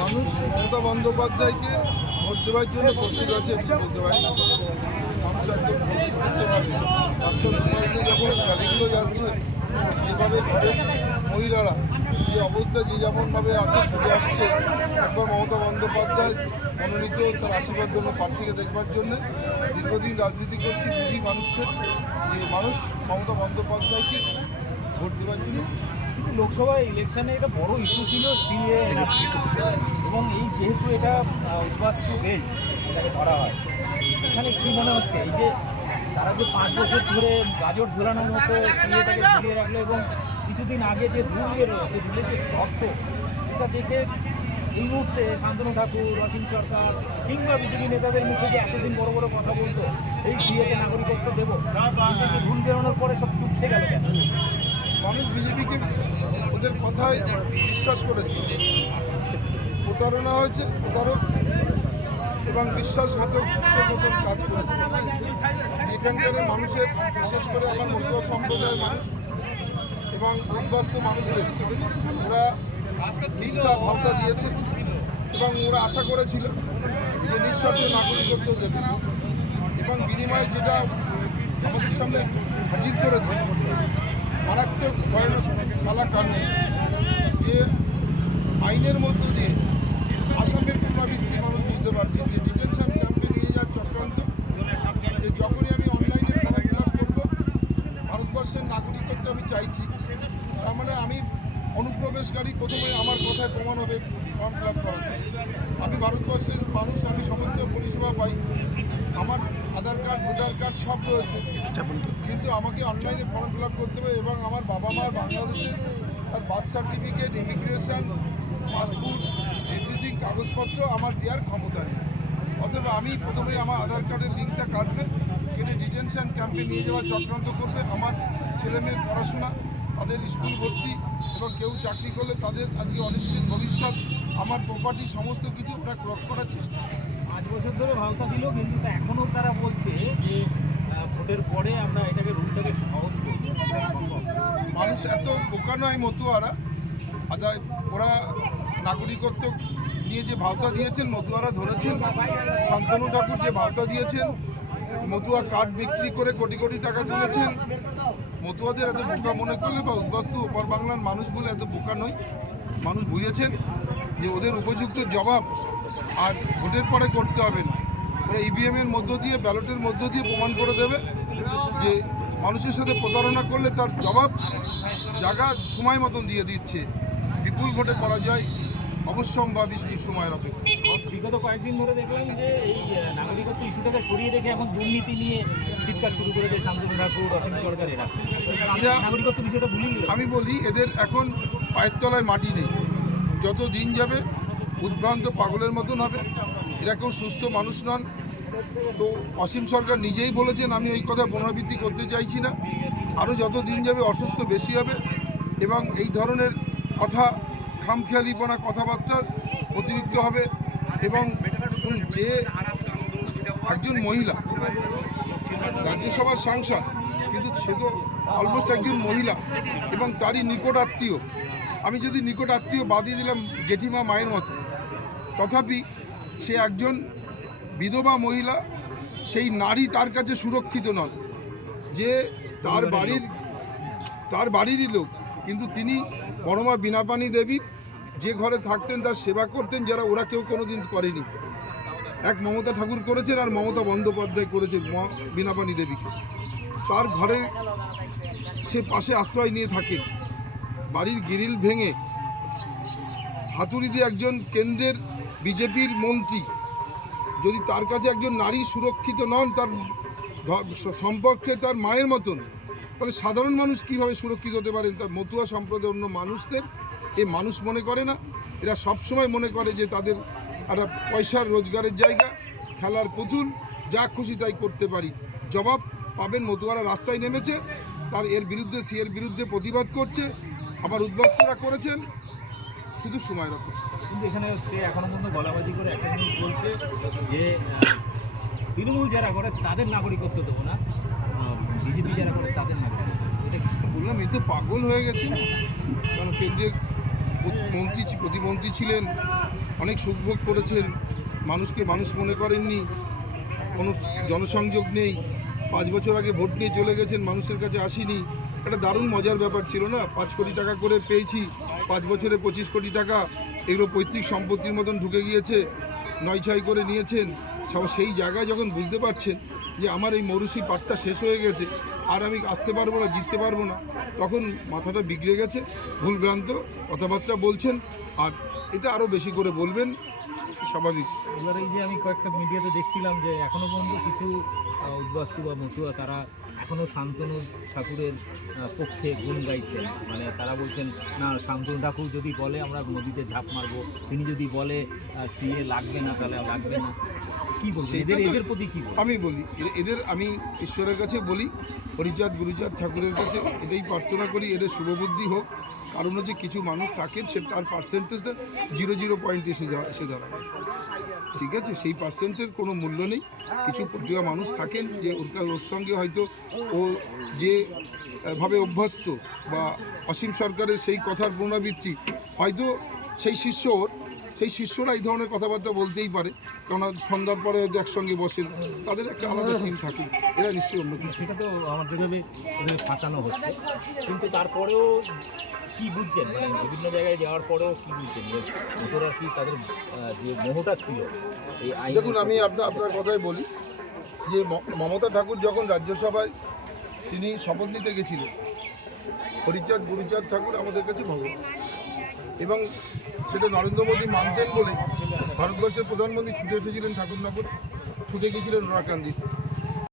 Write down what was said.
মানুষ মমতা বন্দ্যোপাধ্যায়কে ভোট দেওয়ার জন্য প্রস্তুত আছে বলতে পারি। মানুষ একদম স্বতঃস্ফূর্তভাবে রাস্তার দুপাশে যখন গাড়িগুলো যাচ্ছে, যেভাবে ঘরের মহিলারা যে অবস্থা যে যেমনভাবে আছে ছুটে আসছে একবার মমতা বন্দ্যোপাধ্যায় মনোনীত তার আশীর্বাদ জন্য প্রার্থীকে দেখবার জন্য। দীর্ঘদিন রাজনীতি করছি, বুঝি মানুষের যে মানুষ মমতা বন্দ্যোপাধ্যায়কে ভোট দেওয়ার জন্য। লোকসভা ইলেকশনে এটা বড় ইস্যু ছিল সিএ, এবং এই যেহেতু এটা উদ্বাস্তু বেল্ট এটাকে ধরা হয়, এখানে কী মনে হচ্ছে এই যে তারা যে 5 বছর ধরে গাজর ঝোলানোর মতো সিএটাকে ঝুলিয়ে রাখলো, এবং কিছুদিন আগে যে রুল বেরোয় সেই রুলের যে শর্ত, এটা দেখে এই মুহূর্তে শান্তনু ঠাকুর, অসীম সরকার কিংবা বিজেপি নেতাদের মুখে যে এতদিন বড় বড় কথা বলতো এই সিএতে নাগরিকত্ব দেবো, রুল বেরোনোর পরে সব চুপসে গেল কেন? মানুষ বিজেপিকে ওদের কথায় বিশ্বাস করেছে, প্রতারণা হয়েছে, প্রতারক এবং বিশ্বাসঘাতক মতন কাজ করেছে। এখানকার মানুষের, বিশেষ করে আমার মতুয়া সম্প্রদায়ের মানুষ এবং উদ্বাস্তু মানুষদের ওরা মিথ্যা ভাবনা দিয়েছে এবং ওরা আশা করেছিল যে নিঃশর্ত নাগরিকত্ব দেবে, এবং বিনিময়ে যেটা আমাদের সামনে হাজির করেছে মারাত্মক ভয়ানক কালা কানুন, যে আইনের মধ্য দিয়ে আসামের পুনরাবৃত্তি মানুষ বুঝতে পারছে যে ডিটেনশন ক্যাম্পে নিয়ে যাওয়ার চক্রান্ত, যে যখনই আমি অনলাইনে ফর্ম ফিল আপ করবো ভারতবর্ষের নাগরিকত্ব আমি চাইছি, তার মানে আমি অনুপ্রবেশকারী, প্রথমে আমার কথায় প্রমাণ হবে ফর্ম ফিল আপ করাতে। আমি ভারতবর্ষের মানুষ, আমি সমস্ত পরিষেবা পাই, আমার আধার কার্ড, ভোটার কার্ড সব রয়েছে, কিন্তু আমাকে অনলাইনে ফর্ম ফিল আপ করতে হবে এবং আমার বাবা মার বাংলাদেশের তার birth certificate, immigration, passport, everything কাগজপত্র আমার দেওয়ার ক্ষমতা নেই। অতএব আমি প্রথমে আমার আধার কার্ডের লিঙ্কটা কাটবে, কেটে ডিটেনশন ক্যাম্পে নিয়ে যাওয়ার চক্রান্ত করবে। আমার ছেলেমেয়ের পড়াশোনা, তাদের স্কুল ভর্তি এবং কেউ চাকরি করলে তাদের আজকে অনিশ্চিত ভবিষ্যৎ, আমার প্রপার্টি সমস্ত কিছু ওরা ক্রস করার চেষ্টা। 5 বছর ধরে ভাওতা দিল, কিন্তু এখনও তারা বলছে যে ভোটের পরে আমরা এটাকে রুলটাকে সহজ করব। মানুষ এত বোকা নয় মতুয়ারা, ওরা নাগরিকত্ব নিয়ে যে ভাওতা দিয়েছেন মতুয়ারা ধরেছেন। শান্তনু ঠাকুর যে ভাওতা দিয়েছেন, মতুয়া কার্ড বিক্রি করে কোটি কোটি টাকা তুলেছেন। মতুয়াদের এত বোকা মনে করলে বা উদ্বাস্তু ওপর বাংলার মানুষ বলে এত বোকা নয়। মানুষ বুঝেছেন যে ওদের উপযুক্ত জবাব আর ভোটের পরে করতে হবে না। ওরা ইভিএমের মধ্য দিয়ে, ব্যালটের মধ্য দিয়ে প্রমাণ করে দেবে যে মানুষের সাথে প্রতারণা করলে তার জবাব জায়গা সময় মতন দিয়ে দিচ্ছে। বিপুল ভোটে পরাজয় অবশ্যম্ভাবী, শুধু সময়ের অপেক্ষা। বিগত কয়েকদিন ধরে দেখলাম যে এই নাগরিকত্ব ইস্যুটাকে সরিয়ে রেখে এখন দুর্নীতি নিয়ে চিৎকার শুরু করে দেয় শান্তনু ঠাকুর, অসীম সরকার। এরা নাগরিকত্ব বিষয়টা ভুলিয়ে দিল। আমি বলি এদের এখন পায়ের তলায় মাটি নেই, যত দিন যাবে উদ্ভ্রান্ত পাগলের মতন হবে। এরা কেউ সুস্থ মানুষ নন। তো অসীম সরকার নিজেই বলেছেন, আমি এই কথা পুনরাবৃত্তি করতে চাইছি না। আরও যত দিন যাবে অসুস্থ বেশি হবে এবং এই ধরনের কথা, খামখেয়ালিপনা কথাবার্তা অতিরিক্ত হবে। এবং যে একজন মহিলা রাজ্যসভার সাংসদ, কিন্তু সে তো অলমোস্ট একজন মহিলা এবং তারই নিকট আত্মীয়। আমি যদি নিকট আত্মীয় বাদই দিলাম জেঠিমা, মায়ের মতো, তথাপি সে একজন বিধবা মহিলা, সেই নারী তার কাছে সুরক্ষিত নন। যে তার বাড়িরই লোক, কিন্তু তিনি বড়মা বীণাপাণি দেবীর যে ঘরে থাকতেন তার সেবা করতেন, যারা ওরা কেউ কোনোদিন করেনি। এক মমতা ঠাকুর করেছেন আর মমতা বন্দ্যোপাধ্যায় করেছেন বীণাপাণি দেবীকে। তার ঘরে সে পাশে আশ্রয় নিয়ে থাকে। বাড়ির গ্রিল ভেঙে হাতুড়ি দিয়ে একজন কেন্দ্রের বিজেপির মন্ত্রী, যদি তার কাছে একজন নারী সুরক্ষিত নন, তার সম্পর্কে তার মায়ের মতন, তাহলে সাধারণ মানুষ কীভাবে সুরক্ষিত হতে পারেন? তার মতুয়া সম্প্রদায়ের অন্য মানুষদের এ মানুষ মনে করে না। এরা সবসময় মনে করে যে তাদের একটা পয়সার রোজগারের জায়গা, খেলার পুতুল, যা খুশি তাই করতে পারি। জবাব পাবেন। মতুয়ারা রাস্তায় নেমেছে, তার এর বিরুদ্ধে, সিএর বিরুদ্ধে প্রতিবাদ করছে। আবার উদ্বাস্তুরা করেছেন, শুধু সময়ের অপেক্ষা। কিন্তু এখানে সে এখনো পর্যন্ত গলাবাজি করে একটা জিনিস বলছে যে তৃণমূল যারা করে তাদের নাগরিকত্ব দেবো না, বিজেপি যারা করে তাদের নাগরিকত্ব। এটা বললাম, এতে পাগল হয়ে গেছে। কারণ কেন্দ্রের প্রতিমন্ত্রী ছিলেন, অনেক সুখভোগ করেছেন, মানুষকে মানুষ মনে করেননি, কোনো জনসংযোগ নেই, 5 বছর আগে ভোট নিয়ে চলে গেছেন, মানুষের কাছে আসেনি। একটা দারুণ মজার ব্যাপার ছিল না, 5 কোটি টাকা করে পেয়েছি, 5 বছরে 25 কোটি টাকা, এগুলো পৈতৃক সম্পত্তির মতন ঢুকে গিয়েছে, 9-6 করে নিয়েছেন। সব সেই জায়গায় যখন বুঝতে পারছেন যে আমার এই মৌরুসি পাটটা শেষ হয়ে গেছে, আর আমি আসতে পারবো না, জিততে পারবো না, তখন মাথাটা বিগড়ে গেছে, ভুলভ্রান্ত কথাবার্তা বলছেন, আর এটা আরও বেশি করে বলবেন, স্বাভাবিক। এবার এই যে আমি কয়েকটা মিডিয়াতে দেখছিলাম যে এখনো পর্যন্ত কিছু উদ্বাস্তু বা মতুয়া তারা এখনও শান্তনু ঠাকুরের পক্ষে গুণ গাইছেন, মানে তারা বলছেন না, শান্তনু ঠাকুর যদি বলে আমরা নদীতে ঝাঁপ মারবো, তিনি যদি বলে সিএ লাগবে না তাহলে লাগবে না, কি বলবো এদের প্রতি কি বলবো? আমি বলি আমি ঈশ্বরের কাছে বলি, হরিচাঁদ গুরুচাঁদ ঠাকুরের কাছে এটাই প্রার্থনা করি, এদের শুভবুদ্ধি হোক। কারণ হচ্ছে কিছু মানুষ থাকেন, সে তার পার্সেন্টেজটা 0 পয়েন্টে এসে দাঁড়াবে, ঠিক আছে? সেই পার্সেন্টের কোনো মূল্য নেই। কিছু পর্যায়ে মানুষ থাকেন যে ওর সঙ্গে হয়তো ও যে ভাবে অভ্যস্ত বা অসীম সরকারের সেই কথার পুনরাবৃত্তি, হয়তো সেই শিষ্যরা এই ধরনের কথাবার্তা বলতেই পারে, কেননা সন্ধ্যার পরে হয়তো একসঙ্গে বসেন, তাদের একটা আলাদা টিম থাকে, এরা নিশ্চয়ই অন্য কিছু। সেটা তো আমাদের ওদের ফাঁসানো হচ্ছে, কিন্তু তারপরেও কি বুঝছেন, মানে বিভিন্ন জায়গায় যাওয়ার পরেও কি বুঝছেন যে ওদের আর কি তাদের যে মোহটা ছিল এই আইন? দেখুন, আমি আপনার কথাই বলি যে মমতা ঠাকুর যখন রাজ্যসভায় তিনি শপথ নিতে গেছিলেন, হরিচাঁদ গুরুচাঁদ ঠাকুর আমাদের কাছে ভগবান, এবং সেটা নরেন্দ্র মোদী মানতেন বলে ভারতবর্ষের প্রধানমন্ত্রী ছুটে এসেছিলেন ঠাকুরনগর, ছুটে গিয়েছিলেন ওরাকান্দি।